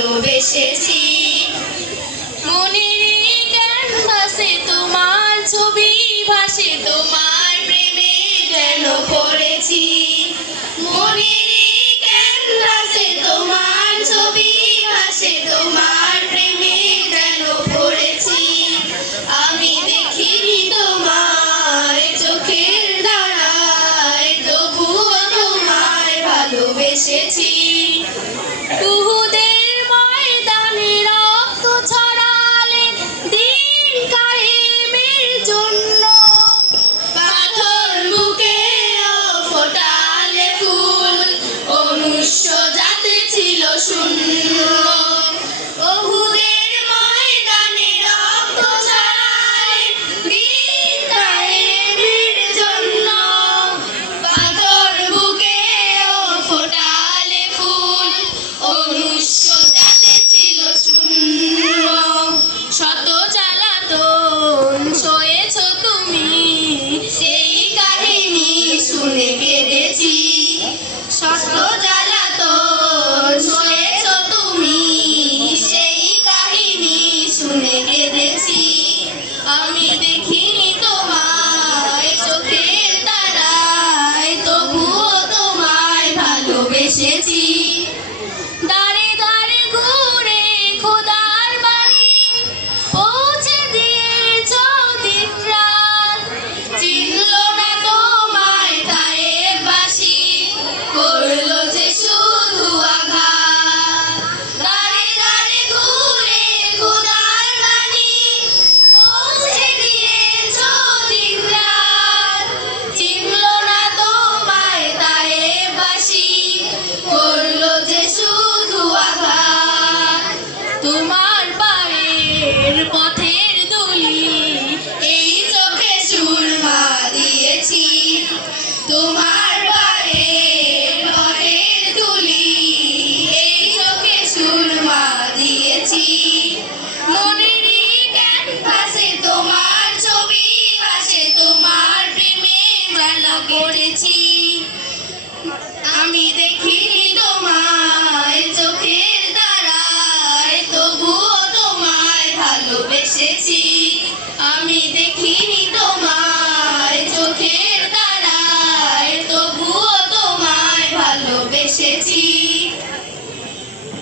ভালোবেসেছি। মনেরই ক্যানভাসে তোমার ছবি ভাসে, তোমার প্রেমে যেন পড়েছি। মনেরই ক্যানভাসে তোমার ছবি ভাসে, তোমার প্রেমে যেন পড়েছি। আমি দেখিনি তোমায় চোখের তারায়, তবুও তোমায় ভালোবেসেছি। উহুদের ময়দানে রক্ত ছড়ালে দিন কায়েমের জন্য, পাথর বুকেও ফোটালে ফুল, মনুষ্য জাতি ছিল শূন্য। উহুদের ময়দানে রক্ত ছড়ালে দিন কায়েমের জন্য, পাথর বুকেও ফোটালে ফুল, মনুষ্য জাতি ছিল শূন্য। শত জ্বালাতন সয়েছ তুমি, সেই কাহিনী শুনে কেঁদেছি। শত জ্বালাতন সয়েছ তুমি, সেই কাহিনী শুনে কেঁদেছি। আমি দেখিনি তোমায় চোখের তারায়, তবুও তোমায় ভালোবেসেছি। দাঁড়ে দাঁড়ে ঘুরে খোদার বাণী পৌঁছে দিয়েছ দিন রাত, চিনল না তোমায় তায়েফবাসী, করল যে শুধু আঘাত। দাঁড়ে দাঁড়ে ঘুরে খোদার বাণী পৌঁছে দিয়েছ দিন রাত, চিনল না তোমায় তায়েফবাসী, করল যে শুধু আঘাত। তোমার পায়ের পথের ধুলি এই চোখে সুরমা দিয়েছি। তোমার পায়ের পথের ধুলি এই চোখে সুরমা দিয়েছি। মনেরই ক্যানভাসে তোমার ছবি ভাসে, তোমার প্রেমে যেন পড়েছি।